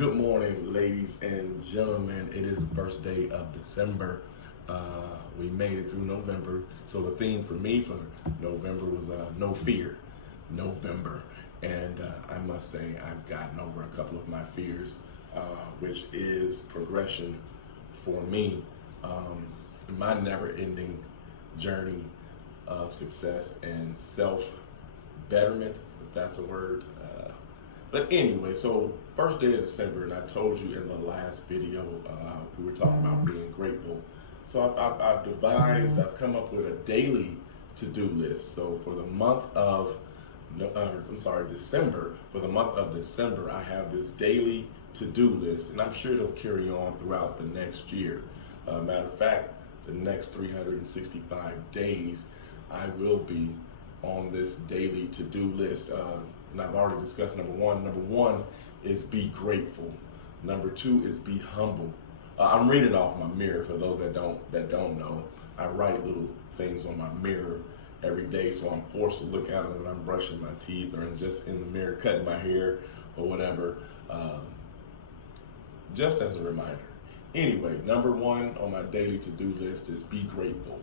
Good morning, ladies and gentlemen. It is the first day of December. We made it through November. So the theme for me for November was no fear, November. And I must say I've gotten over a couple of my fears, which is progression for me. My never-ending journey of success and self-betterment, if that's a word. But anyway, so first day of December, and I told you in the last video, we were talking about being grateful. So I've come up with a daily to-do list. So for the month of, December, for the month of December, I have this daily to-do list, and I'm sure it'll carry on throughout the next year. Matter of fact, the next 365 days, I will be on this daily to-do list. And I've already discussed number one. Number one is be grateful. Number two is be humble. I'm reading off my mirror for those that don't know. I write little things on my mirror every day, so I'm forced to look at them when I'm brushing my teeth or just in the mirror cutting my hair or whatever, just as a reminder. Anyway, number one on my daily to-do list is be grateful.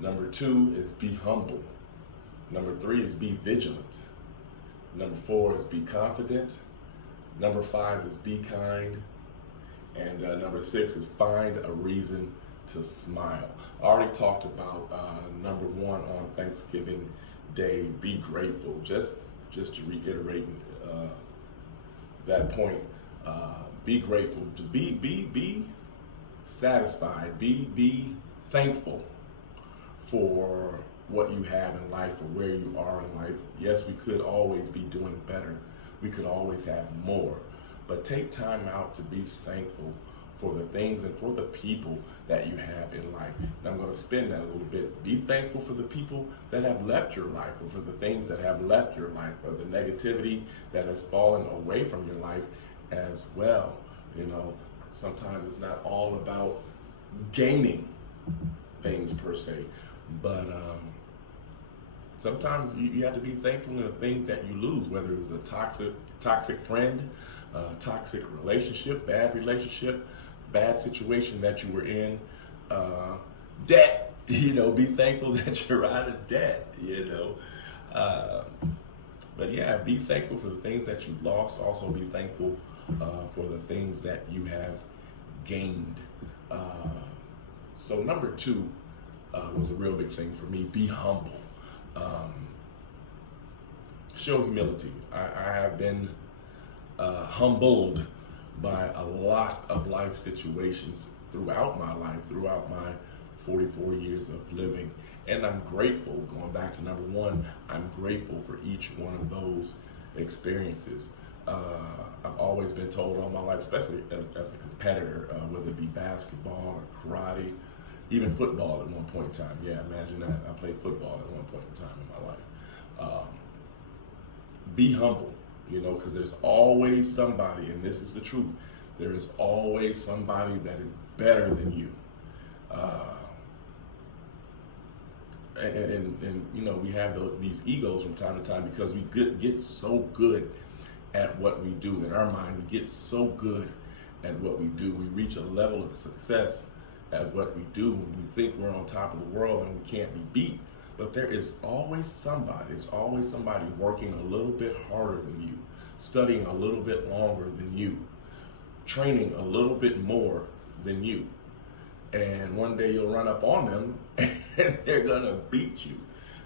Number two is be humble. Number three is be vigilant. Number four is be confident. Number five is be kind. And number six is find a reason to smile. I already talked about number one on Thanksgiving Day, be grateful. Just to reiterate that point, be grateful, to be satisfied, be thankful for what you have in life or where you are in life. Yes, we could always be doing better. We could always have more. But take time out to be thankful for the things and for the people that you have in life. And I'm going to spin that a little bit. Be thankful for the people that have left your life, or for the things that have left your life, or the negativity that has fallen away from your life as well. You know, sometimes it's not all about gaining things per se, but sometimes you have to be thankful for the things that you lose, whether it was a toxic friend, toxic relationship, bad situation that you were in, debt. Be thankful that you're out of debt. But yeah, be thankful for the things that you lost. Also, be thankful for the things that you have gained. So number two was a real big thing for me. Be humble. Show humility. I have been humbled by a lot of life situations throughout my life, throughout my 44 years of living. And I'm grateful, going back to number one, I'm grateful for each one of those experiences. I've always been told all my life, especially as a competitor, whether it be basketball or karate, even football at one point in time. Yeah, imagine that. I played football at one point in time in my life. Be humble, because there's always somebody, and this is the truth, there is always somebody that is better than you. And we have these egos from time to time because we get so good at what we do. In our mind, we get so good at what we do. We reach a level of success at what we do when we think we're on top of the world and we can't be beat. But there is always somebody. It's always somebody working a little bit harder than you, studying a little bit longer than you, training a little bit more than you. And one day you'll run up on them and they're gonna beat you.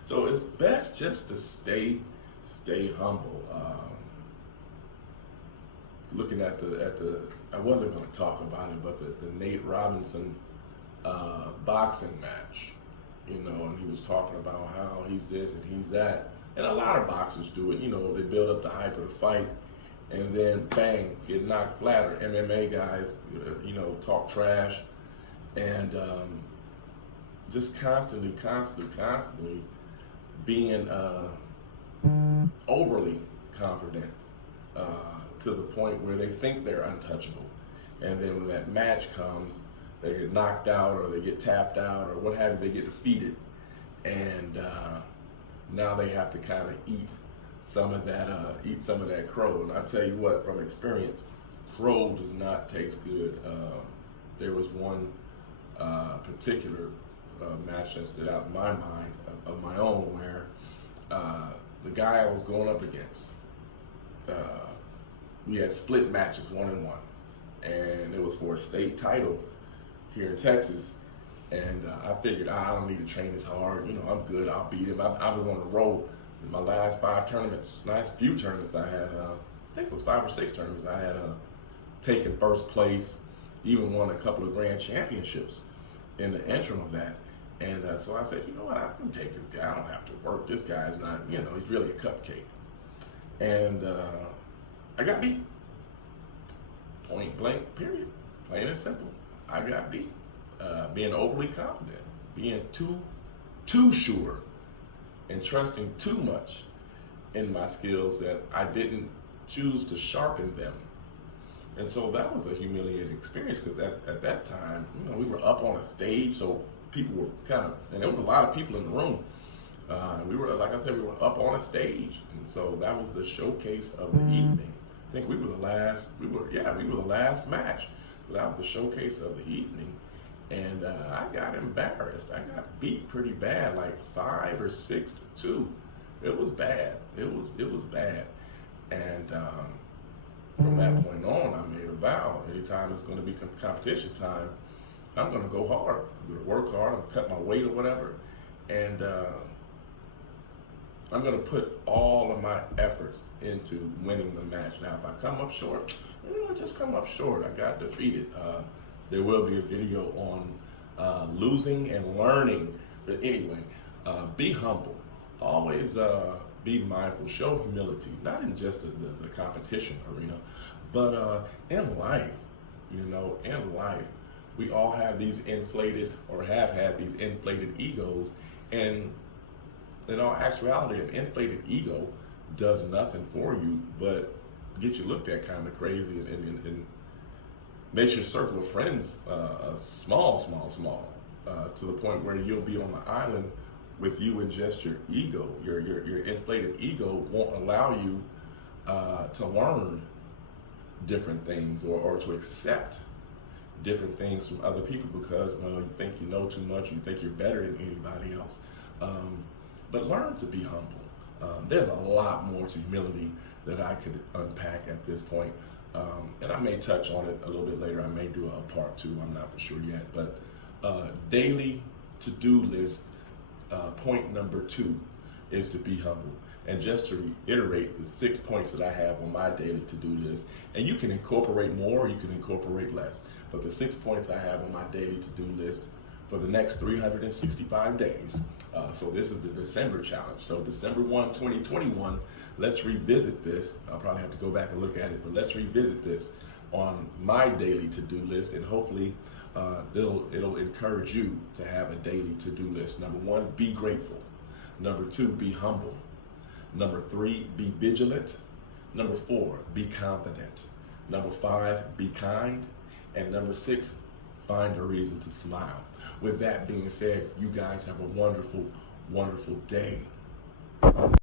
So it's best just to stay humble. Looking at the I wasn't gonna talk about it, but the Nate Robinson boxing match, and he was talking about how he's this and he's that. And a lot of boxers do it, they build up the hype of the fight and then bang, get knocked flat. Or MMA guys, talk trash and just constantly being overly confident to the point where they think they're untouchable. And then when that match comes, they get knocked out or they get tapped out or what have you, they get defeated. And now they have to kind of eat some of that crow. And I tell you what, from experience, crow does not taste good. There was one particular match that stood out in my mind of my own where the guy I was going up against, we had split matches, 1-1, and it was for a state title here in Texas. And I figured, I don't need to train as hard. You know, I'm good. I'll beat him. I was on the road in my last few tournaments I had, I think it was 5 or 6 tournaments I had taken first place, even won a couple of grand championships in the interim of that. And so I said, you know what, I can take this guy. I don't have to work. This guy's not, you know, he's really a cupcake. And I got beat. Point blank, period. Plain and simple. I got beat. Being overly confident, being too sure, and trusting too much in my skills that I didn't choose to sharpen them. And so that was a humiliating experience because at that time, you know, we were up on a stage, so people were and there was a lot of people in the room. We were, like I said, we were up on a stage, and so that was the showcase of the evening. I think we were the last match. So that was the showcase of the evening. And I got embarrassed. I got beat pretty bad, like 5 or 6-2. It was bad. It was bad. And from that point on, I made a vow. Anytime it's going to be competition time, I'm going to go hard. I'm going to work hard. I'm going to cut my weight or whatever. And I'm going to put all of my efforts into winning the match. Now, if I come up short, just come up short. I got defeated. There will be a video on losing and learning. But anyway, be humble. Always be mindful. Show humility, not in just the competition arena, but in life. You know, in life, we all have these inflated, or have had these inflated egos. And in all actuality, an inflated ego does nothing for you but get you looked at kind of crazy and makes your circle of friends small, to the point where you'll be on the island with you and just your ego. Your inflated ego won't allow you to learn different things or to accept different things from other people because you think you know too much, you think you're better than anybody else. But learn to be humble. There's a lot more to humility that I could unpack at this point. And I may touch on it a little bit later. I may do a part 2. I'm not for sure yet. But daily to-do list, point number 2 is to be humble. And just to reiterate the 6 points that I have on my daily to-do list, and you can incorporate more, you can incorporate less. But the 6 points I have on my daily to-do list for the next 365 days. So this is the December challenge. So December 1, 2021, let's revisit this. I'll probably have to go back and look at it, but let's revisit this on my daily to-do list, and hopefully it'll encourage you to have a daily to-do list. Number 1, be grateful. Number 2, be humble. Number 3, be vigilant. Number 4, be confident. Number 5, be kind. And number 6, find a reason to smile. With that being said, you guys have a wonderful, wonderful day.